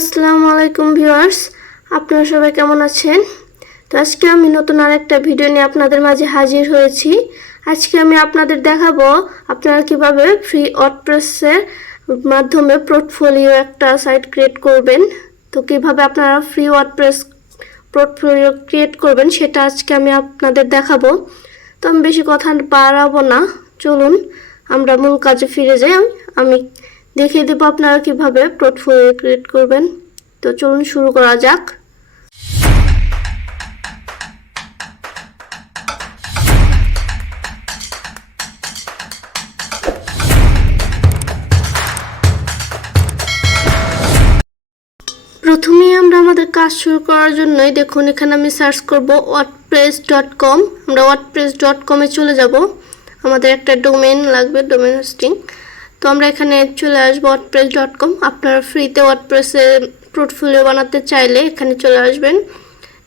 আসসালামু আলাইকুম ভিউয়ার্স। আপনারা সবাই কেমন আছেন? তো আজকে আমি নতুন আরেকটা ভিডিও নিয়ে আপনাদের মাঝে হাজির হয়েছি। আজকে আমি আপনাদের দেখাবো আপনারা কীভাবে ফ্রি ওয়ার্ডপ্রেসের মাধ্যমে পোর্টফোলিও একটা সাইট ক্রিয়েট করবেন। তো কীভাবে আপনারা ফ্রি ওয়ার্ডপ্রেস পোর্টফোলিও ক্রিয়েট করবেন সেটা আজকে আমি আপনাদের দেখাবো। তো আমি বেশি কথা বাড়াবো না। চলুন, আমরা মূল কাজে ফিরে যাই। আমি দেখিয়ে দেবো আপনারা কীভাবে পোর্টফোলিও ক্রিয়েট করবেন। তো চলুন শুরু করা যাক। প্রথমে আমরা আমাদের কাজ শুরু করার জন্যই দেখুন, এখানে আমি সার্চ করব ওয়ার্ডপ্রেস ডট কম আমরা ওয়ার্ডপ্রেস ডট কমে চলে যাব। আমাদের একটা ডোমেন লাগবে ডোমেন হোস্টিং তো আমরা এখানে চলে আসব ওয়ার্ডপ্রেস ডট কম আপনারা ফ্রিতে ওয়ার্ডপ্রেসে পোর্টফোলিও বানাতে চাইলে এখানে চলে আসবেন।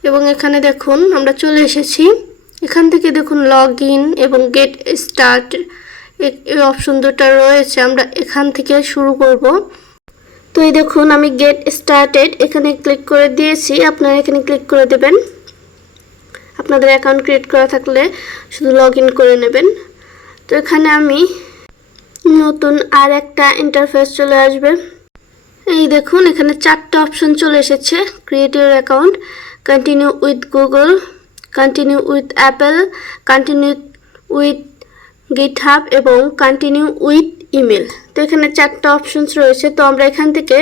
এবং এখানে দেখুন, আমরা চলে এসেছি। এখান থেকে দেখুন লগ ইন এবং গেট স্টার্ট এই অপশন দুটো রয়েছে। আমরা এখান থেকে শুরু করব। তো এই দেখুন, আমি গেট স্টার্টেড এখানে ক্লিক করে দিয়েছি। আপনারা এখানে ক্লিক করে দেবেন। আপনাদের অ্যাকাউন্ট ক্রিয়েট করা থাকলে শুধু লগ করে নেবেন। তো এখানে আমি নতুন আর একটা ইন্টারফেস চলে আসবে। এই দেখুন, এখানে চারটে অপশন চলে এসেছে create your account continue with Google continue with Apple continue with GitHub এবং কন্টিনিউ উইথ ইমেল তো এখানে চারটা অপশনস রয়েছে, তো আমরা এখান থেকে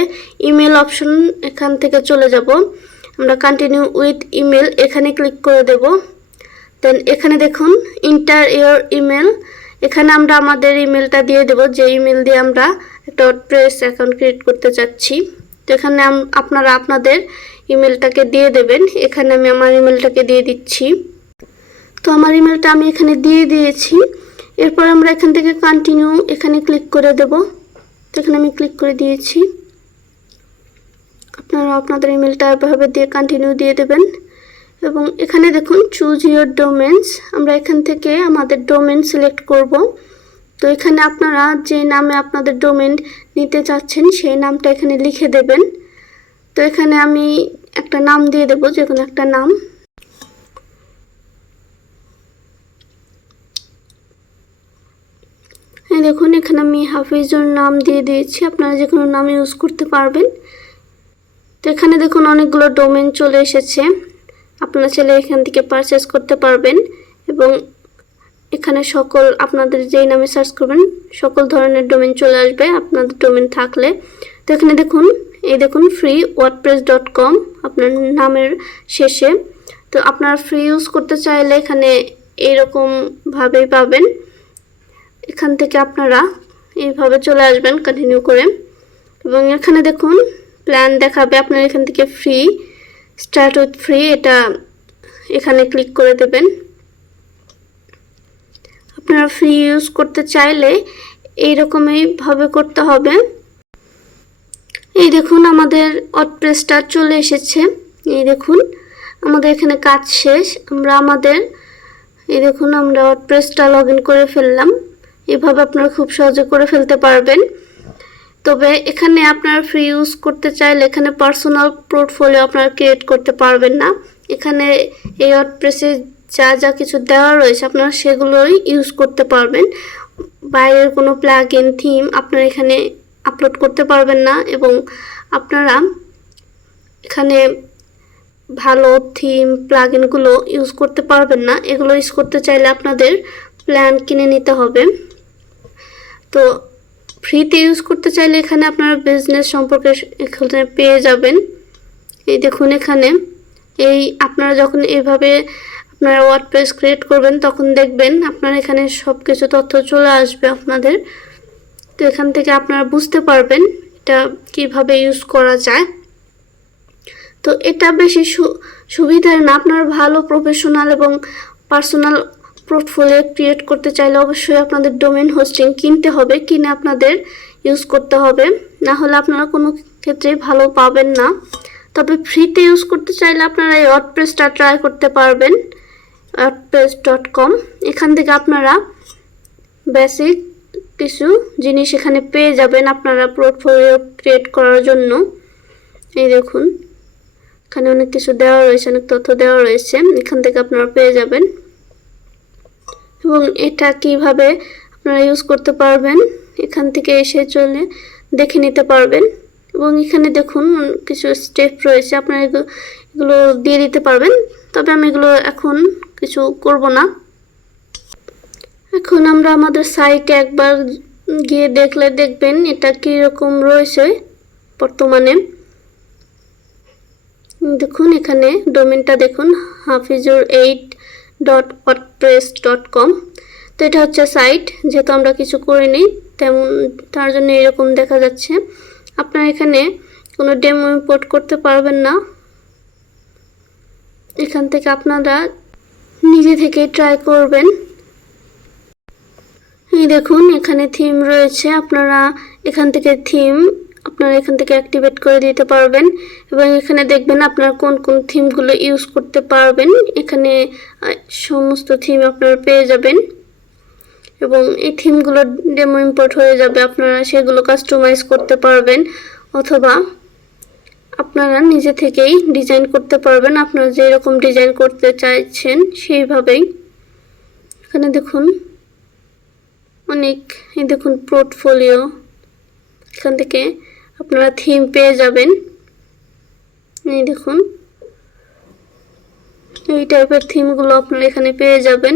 ইমেল অপশন এখান থেকে চলে যাব। আমরা কন্টিনিউ উইথ ইমেল এখানে ক্লিক করে দেব। দেন এখানে দেখুন ইন্টার ইয়োর ইমেল এখানে আমরা আমাদের ইমেলটা দিয়ে দেব, যে ইমেল দিয়ে আমরা একটা প্রেস অ্যাকাউন্ট ক্রিয়েট করতে চাচ্ছি। তো এখানে আপনারা আপনাদের ইমেলটাকে দিয়ে দেবেন। এখানে আমি আমার ইমেলটাকে দিয়ে দিচ্ছি। তো আমার ইমেলটা আমি এখানে দিয়ে দিয়েছি। এরপর আমরা এখান থেকে কন্টিনিউ এখানে ক্লিক করে দেব। তো এখানে আমি ক্লিক করে দিয়েছি। আপনারা আপনাদের ইমেলটা এভাবে দিয়ে কন্টিনিউ দিয়ে দেবেন। এবং এখানে দেখুন চুজ ইউর ডোমেন্স আমরা এখান থেকে আমাদের ডোমেন সিলেক্ট করব। তো এখানে আপনারা যে নামে আপনাদের ডোমেন নিতে চাচ্ছেন, সেই নামটা এখানে লিখে দেবেন। তো এখানে আমি একটা নাম দিয়ে দেবো, যে কোনো একটা নাম। হ্যাঁ দেখুন, এখানে আমি হাফিজুর নাম দিয়ে দিয়েছি, আপনারা যে কোনো নাম ইউজ করতে পারবেন। তো এখানে দেখুন, অনেকগুলো ডোমেন চলে এসেছে। আপনারা চাইলে এখান থেকে পারচেস করতে পারবেন এবং এখানে সকল আপনাদের যেই নামে সার্চ করবেন, সকল ধরনের ডোমেন চলে আসবে আপনাদের ডোমেন থাকলে। তো এখানে দেখুন, এই দেখুন ফ্রি ওয়ার্ডপ্রেস ডট কম আপনার নামের শেষে। তো আপনারা ফ্রি ইউজ করতে চাইলে এখানে এইরকমভাবেই পাবেন। এখান থেকে আপনারা এইভাবে চলে আসবেন কন্টিনিউ করে। এবং এখানে দেখুন প্ল্যান দেখাবে আপনার এখান থেকে ফ্রি স্টার্ট উইথ ফ্রি এটা এখানে ক্লিক করে দেবেন। আপনারা ফ্রি ইউজ করতে চাইলে এইরকমইভাবে করতে হবে। এই দেখুন আমাদের অটপ্রেসটা চলে এসেছে। এই দেখুন, আমাদের এখানে কাজ শেষ। আমরা আমাদের, এই দেখুন আমরা অটপ্রেসটা লগ করে ফেললাম। এভাবে আপনারা খুব সহজে করে ফেলতে পারবেন। তবে এখানে আপনারা ফ্রি ইউজ করতে চাইলে এখানে পার্সোনাল পোর্টফোলিও আপনারা ক্রিয়েট করতে পারবেন না। এখানে এই ওয়ার্ডপ্রেসে যা যা কিছু দেওয়া রয়েছে আপনারা সেগুলোই ইউজ করতে পারবেন। বাইরের কোনো প্লাগ ইন থিম আপনারা এখানে আপলোড করতে পারবেন না এবং আপনারা এখানে ভালো থিম প্লাগ ইনগুলো ইউজ করতে পারবেন না। এগুলো ইউজ করতে চাইলে আপনাদের প্ল্যান কিনে নিতে হবে। তো ফ্রিতে ইউজ করতে চাইলে এখানে আপনারা বিজনেস সম্পর্কে এখানে পেয়ে যাবেন। এই দেখুন এখানে। এই আপনারা যখন এইভাবে আপনারা ওয়ার্ড ওয়ার্ডপ্রেস ক্রিয়েট করবেন, তখন দেখবেন আপনার এখানে সব কিছু তথ্য চলে আসবে আপনাদের। তো এখান থেকে আপনারা বুঝতে পারবেন এটা কীভাবে ইউজ করা যায়। তো এটা বেশি সুবিধার না, আপনার ভালো প্রফেশনাল এবং পার্সোনাল পোর্টফোলিও ক্রিয়েট করতে চাইলে অবশ্যই আপনাদের ডোমেন হোস্টিং কিনতে হবে, কিনে আপনাদের ইউজ করতে হবে। না হলে আপনারা কোনো ক্ষেত্রেই ভালো পাবেন না। তবে ফ্রিতে ইউজ করতে চাইলে আপনারা এই ওয়ার্ডপ্রেসটা ট্রাই করতে পারবেন ওয়ার্ডপ্রেস ডট কম এখান থেকে আপনারা বেসিক কিছু জিনিস এখানে পেয়ে যাবেন আপনারা পোর্টফোলিও ক্রিয়েট করার জন্য। এই দেখুন, এখানে অনেক কিছু দেওয়া রয়েছে, অনেক তথ্য দেওয়া রয়েছে, এখান থেকে আপনারা পেয়ে যাবেন। এবং এটা কীভাবে আপনারা ইউজ করতে পারবেন, এখান থেকে এসে চলে দেখে নিতে পারবেন। এবং এখানে দেখুন কিছু স্টেপ রয়েছে, আপনারা এগুলো দিয়ে দিতে পারবেন। তবে আমি এগুলো এখন কিছু করব না। এখন আমরা আমাদের সাইটে একবার গিয়ে দেখলে দেখবেন এটা কীরকম রয়েছে বর্তমানে। দেখুন এখানে ডোমেনটা দেখুন, Hafizur eight dot WordPress dot com তো এটা হচ্ছে সাইট যেহেতু আমরা কিছু করিনি, তেমন তার জন্য এরকম দেখা যাচ্ছে। আপনারা এখানে কোনো ডেমো ইম্পোর্ট করতে পারবেন না। এখান থেকে আপনারা নিজে থেকেই ট্রাই করবেন। এই দেখুন, এখানে থিম রয়েছে। আপনারা এখান থেকে থিম আপনারা এখান থেকে অ্যাক্টিভেট করে দিতে পারবেন এবং এখানে দেখবেন আপনারা কোন কোন থিমগুলো ইউজ করতে পারবেন। এখানে সমস্ত থিম আপনারা পেয়ে যাবেন। এবং এই থিমগুলো ডেমো ইম্পোর্ট হয়ে যাবে, আপনারা সেগুলো কাস্টমাইজ করতে পারবেন। অথবা আপনারা নিজে থেকেই ডিজাইন করতে পারবেন। আপনারা যেরকম ডিজাইন করতে চাইছেন সেইভাবেই। এখানে দেখুন, অনেক, এই দেখুন পোর্টফোলিও এখান থেকে আপনারা থিম পেয়ে যাবেন। এই দেখুন। এই টাইপের থিমগুলো আপনারা এখানে পেয়ে যাবেন।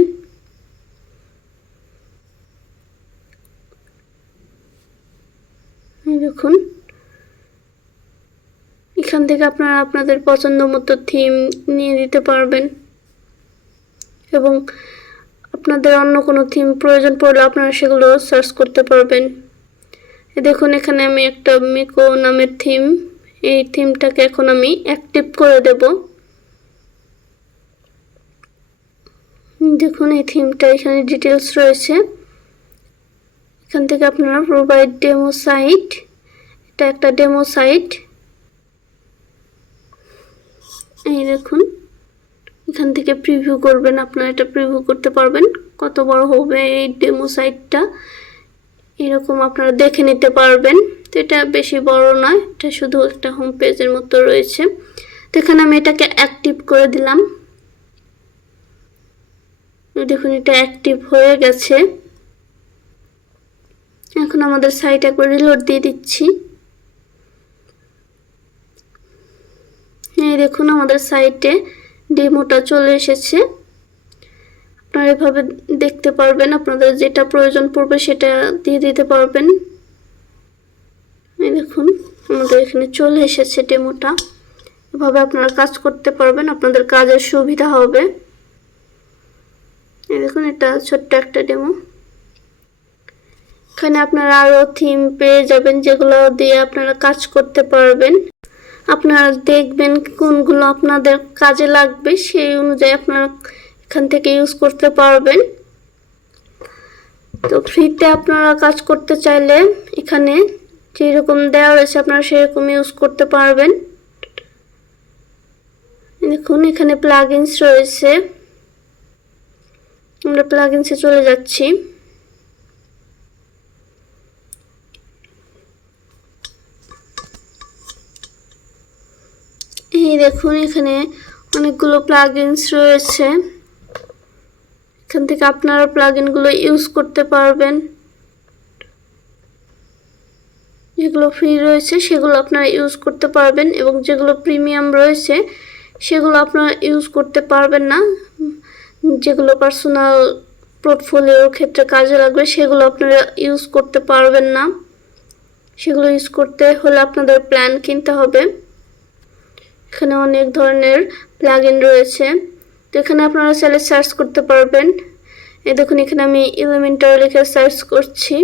দেখুন। এখান থেকে আপনারা আপনাদের পছন্দ মতো থিম নিয়ে দিতে পারবেন। এবং আপনাদের অন্য কোনো থিম প্রয়োজন পড়লে আপনারা সেগুলো সার্চ করতে পারবেন। দেখুন, এখানে আমি একটা মিকো নামের থিম এই থিমটাকে এখন আমি অ্যাক্টিভ করে দেব। দেখুন, এই থিমটা এখানে ডিটেলস রয়েছে। এখান থেকে আপনারা প্রোভাইড ডেমো সাইট এটা একটা ডেমো সাইট এই দেখুন, এখান থেকে প্রিভিউ করবেন। আপনারা এটা প্রিভিউ করতে পারবেন। কত বড় হবে এই ডেমো সাইটটা এরকম আপনারা দেখে নিতে পারবেন। তো এটা বেশি বড় নয়, এটা শুধু একটা হোম পেজের মতো রয়েছে। তো এখানে আমি এটাকে অ্যাক্টিভ করে দিলাম। দেখুন, এটা অ্যাক্টিভ হয়ে গেছে। এখন আমাদের সাইট একবার রিলোড দিয়ে দিচ্ছি। এই দেখুন, আমাদের সাইটে ডেমোটা চলে এসেছে। আপনারা এভাবে দেখতে পারবেন, আপনাদের যেটা প্রয়োজন পড়বে সেটা দিয়ে দিতে পারবেন। এই দেখুন, আমাদের এখানে চলে এসেছে ডেমোটা। এভাবে আপনারা কাজ করতে পারবেন, আপনাদের কাজের সুবিধা হবে। দেখুন, এটা ছোট্ট একটা ডেমো। এখানে আপনারা আরও থিম পেয়ে যাবেন, যেগুলো দিয়ে আপনারা কাজ করতে পারবেন। আপনারা দেখবেন কোনগুলো আপনাদের কাজে লাগবে, সেই অনুযায়ী আপনারা এখান থেকে ইউজ করতে পারবেন। তো ফ্রিতে আপনারা কাজ করতে চাইলে এখানে যেরকম দেওয়া রয়েছে আপনারা সেরকম ইউজ করতে পারবেন। দেখুন, এখানে প্লাগইনস রয়েছে। আমরা প্লাগইনসে চলে যাচ্ছি। এই দেখুন, এখানে অনেকগুলো প্লাগইনস রয়েছে। থেকে আপনারা প্লাগইনগুলো ইউজ করতে পারবেন। যেগুলো ফ্রি রয়েছে, সেগুলো আপনারা ইউজ করতে পারবেন এবং যেগুলো প্রিমিয়াম রয়েছে, সেগুলো আপনারা ইউজ করতে পারবেন না। যেগুলো পার্সোনাল পোর্টফোলিওর ক্ষেত্রে কাজে লাগবে, সেগুলো আপনারা ইউজ করতে পারবেন না। সেগুলো ইউজ করতে হলে আপনাদের প্ল্যান কিনতে হবে। এখানে অনেক ধরনের প্লাগ রয়েছে। তো এখানে আপনারা চাইলে সার্চ করতে পারবেন। দেখুন, এখানে আমি এলিমেন্টার লিখে সার্চ করছি।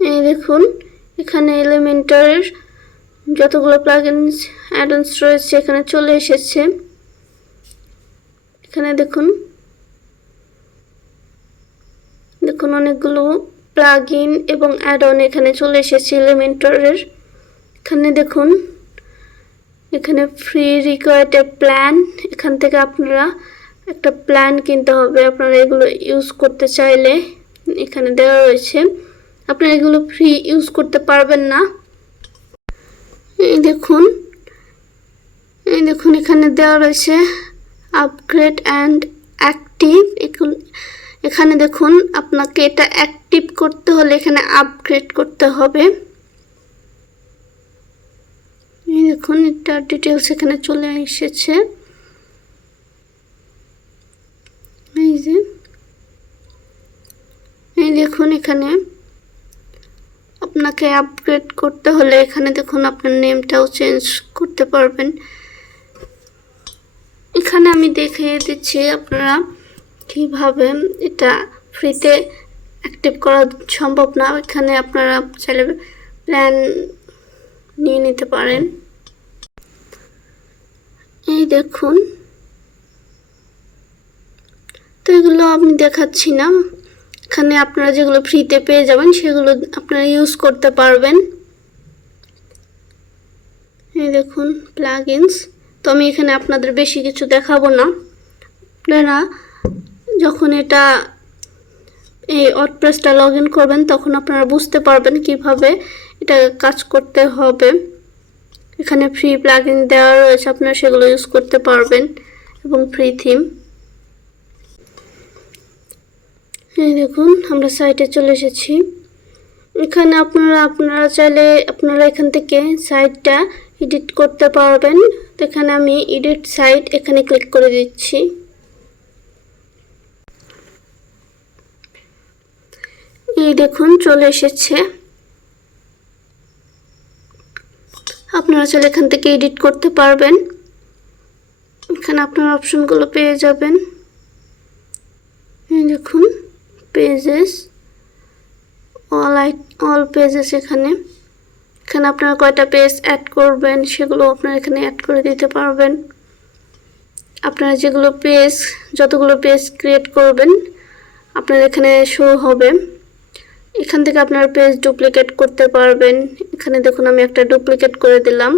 এই দেখুন, এখানে এলিমেন্টারের যতগুলো প্লাগইনস অ্যাডন্স রয়েছে, এখানে চলে এসেছে। এখানে দেখুন দেখুন অনেকগুলো প্লাগ ইন এবং অ্যাড এখানে চলে এসেছে এলিমেন্টরের এখানে দেখুন এখানে ফ্রি রিকোয়ার্ড প্ল্যান এখান থেকে আপনারা একটা প্ল্যান কিনতে হবে। আপনারা এগুলো ইউজ করতে চাইলে এখানে দেওয়া রয়েছে। আপনারা এগুলো ফ্রি ইউজ করতে পারবেন না। এই দেখুন এই দেখুন, এখানে দেওয়া রয়েছে আপগ্রেড অ্যান্ড অ্যাক্টিভ এখানে দেখুন, আপনাকে এটা অ্যাক্টিভ করতে হলে এখানে আপগ্রেড করতে হবে। দেখুন, এটা ডিটেলস এখানে চলে এসেছে। এই যে, এই দেখুন এখানে। আপনাকে আপগ্রেড করতে হলে এখানে দেখুন আপনার নেমটাও চেঞ্জ করতে পারবেন। এখানে আমি দেখিয়ে দিচ্ছি আপনারা কীভাবে এটা ফ্রিতে অ্যাক্টিভ করা সম্ভব না। এখানে আপনারা চাইলে প্ল্যান নিয়ে নিতে পারেন। এই দেখুন। তো এগুলো আমি দেখাচ্ছি না। এখানে আপনারা যেগুলো ফ্রিতে পেয়ে যাবেন, সেগুলো আপনারা ইউজ করতে পারবেন। এই দেখুন প্লাগইনস তো আমি এখানে আপনাদের বেশি কিছু দেখাবো না। আপনারা যখন এটা এই ওয়ার্ডপ্রেসটা লগ ইন করবেন, তখন আপনারা বুঝতে পারবেন কীভাবে এটা কাজ করতে হবে। এখানে ফ্রি প্লাগইন দেওয়া রয়েছে, আপনারা সেগুলো ইউজ করতে পারবেন এবং ফ্রি থিম এই দেখুন, আমরা সাইটে চলে এসেছি। এখানে আপনারা আপনারা চাইলে, আপনারা এখান থেকে সাইটটা এডিট করতে পারবেন। তো এখানে আমি এডিট সাইট এখানে ক্লিক করে দিচ্ছি। এই দেখুন, চলে এসেছে। আপনারা চাইলে এখান থেকে এডিট করতে পারবেন। এখানে আপনার অপশনগুলো পেয়ে যাবেন। দেখুন pages all I all pages এখানে। এখানে আপনারা কয়টা পেজ অ্যাড করবেন, সেগুলো আপনারা এখানে অ্যাড করে দিতে পারবেন। আপনারা যেগুলো পেজ যতগুলো পেজ ক্রিয়েট করবেন আপনার এখানে শো হবে। এখান থেকে আপনার পেজ ডুপ্লিকেট করতে পারবেন। এখানে দেখুন আমি একটা ডুপ্লিকেট করে দিলাম।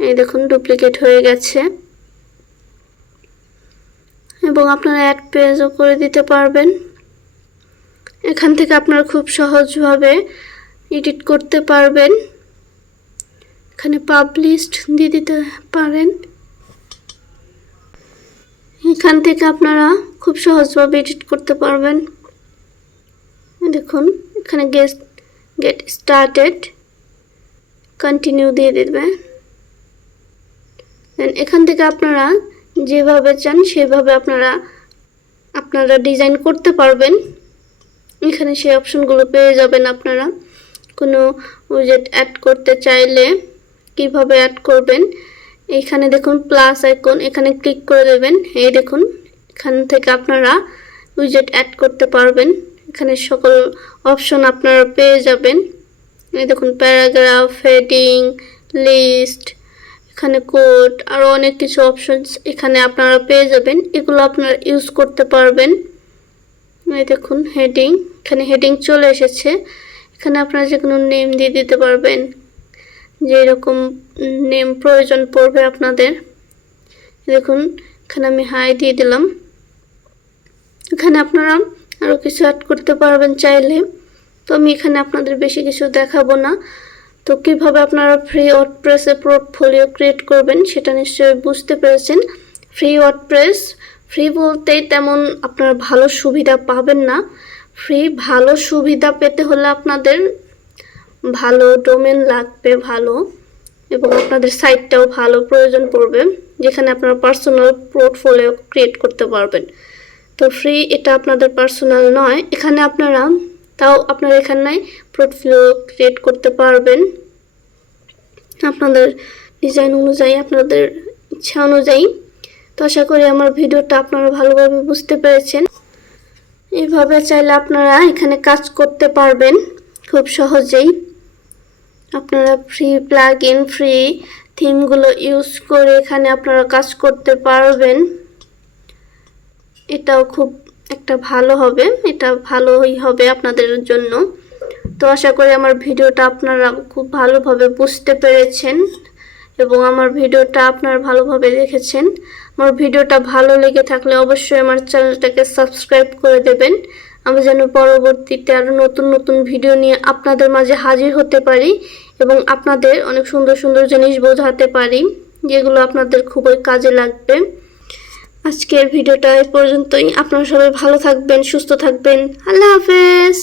এই দেখুন ডুপ্লিকেট হয়ে গেছে। এবং আপনারা অ্যাড পেজও করে দিতে পারবেন। এখান থেকে আপনারা খুব সহজভাবে এডিট করতে পারবেন। এখানে পাবলিশড দিয়ে দিতে পারেন। এখান থেকে আপনারা খুব সহজভাবে এডিট করতে পারবেন। দেখুন, এখানে গেস্ট গেট স্টার্টেড কন্টিনিউ দিয়ে দেবেন দেন এখান থেকে আপনারা যেভাবে চান, সেভাবে আপনারা আপনারা ডিজাইন করতে পারবেন। এখানে সেই অপশনগুলো পেয়ে যাবেন আপনারা। কোনো উইজেট অ্যাড করতে চাইলে কীভাবে অ্যাড করবেন? এখানে দেখুন প্লাস আইকন এখানে ক্লিক করে দেবেন। এই দেখুন, এখান থেকে আপনারা উইজেট অ্যাড করতে পারবেন। এখানে সকল অপশন আপনারা পেয়ে যাবেন। এই দেখুন প্যারাগ্রাফ হেডিং লিস্ট এখানে কোড আরও অনেক কিছু অপশনস এখানে আপনারা পেয়ে যাবেন। এগুলো আপনারা ইউজ করতে পারবেন। এই দেখুন হেডিং এখানে হেডিং চলে এসেছে। এখানে আপনারা যে কোনো নেম দিয়ে দিতে পারবেন। যে এরকম নেম প্রয়োজন পড়বে আপনাদের। দেখুন, এখানে আমি হাই দিয়ে দিলাম। এখানে আপনারা আরও কিছু অ্যাড করতে পারবেন চাইলে। তো আমি এখানে আপনাদের বেশি কিছু দেখাবো না। তো কীভাবে আপনারা ফ্রি ওয়ার্ডপ্রেসে পোর্টফোলিও ক্রিয়েট করবেন সেটা নিশ্চয়ই বুঝতে পেরেছেন। ফ্রি ওয়ার্ডপ্রেস ফ্রি বলতেই তেমন আপনারা ভালো সুবিধা পাবেন না। ফ্রি ভালো সুবিধা পেতে হলে আপনাদের ভালো ডোমেন লাগবে ভালো এবং আপনাদের সাইটটাও ভালো প্রয়োজন পড়বে, যেখানে আপনারা পার্সোনাল পোর্টফোলিও ক্রিয়েট করতে পারবেন। তো ফ্রি এটা আপনাদের পার্সোনাল নয়। এখানে আপনারা, তাও আপনারা এখানে পোর্টফোলিও ক্রিয়েট করতে পারবেন। আপনাদের ডিজাইন অনুযায়ী, আপনাদের ইচ্ছা অনুযায়ী। তো আশা করি আমার ভিডিওটা আপনারা ভালোভাবে বুঝতে পেরেছেন। এইভাবে চাইলে আপনারা এখানে কাজ করতে পারবেন খুব সহজেই। আপনারা ফ্রি প্লাগ ইন ফ্রি থিমগুলো ইউজ করে এখানে আপনারা কাজ করতে পারবেন। এটাও খুব একটা ভালো হবে, এটা ভালোই হবে আপনাদের জন্য। তো আশা করি আমার ভিডিওটা আপনারা খুব ভালোভাবে বুঝতে পেরেছেন এবং আমার ভিডিওটা আপনারা ভালোভাবে দেখেছেন। আমার ভিডিওটা ভালো লেগে থাকলে অবশ্যই আমার চ্যানেলটাকে সাবস্ক্রাইব করে দেবেন। আমি যেন পরবর্তীতে আরও নতুন নতুন ভিডিও নিয়ে আপনাদের মাঝে হাজির হতে পারি এবং আপনাদের অনেক সুন্দর সুন্দর জিনিস বোঝাতে পারি, যেগুলো আপনাদের খুবই কাজে লাগবে। আজকের ভিডিওটা এই পর্যন্তই। আপনারা সবাই ভালো থাকবেন সুস্থ থাকবেন। আল্লাহ হাফেজ।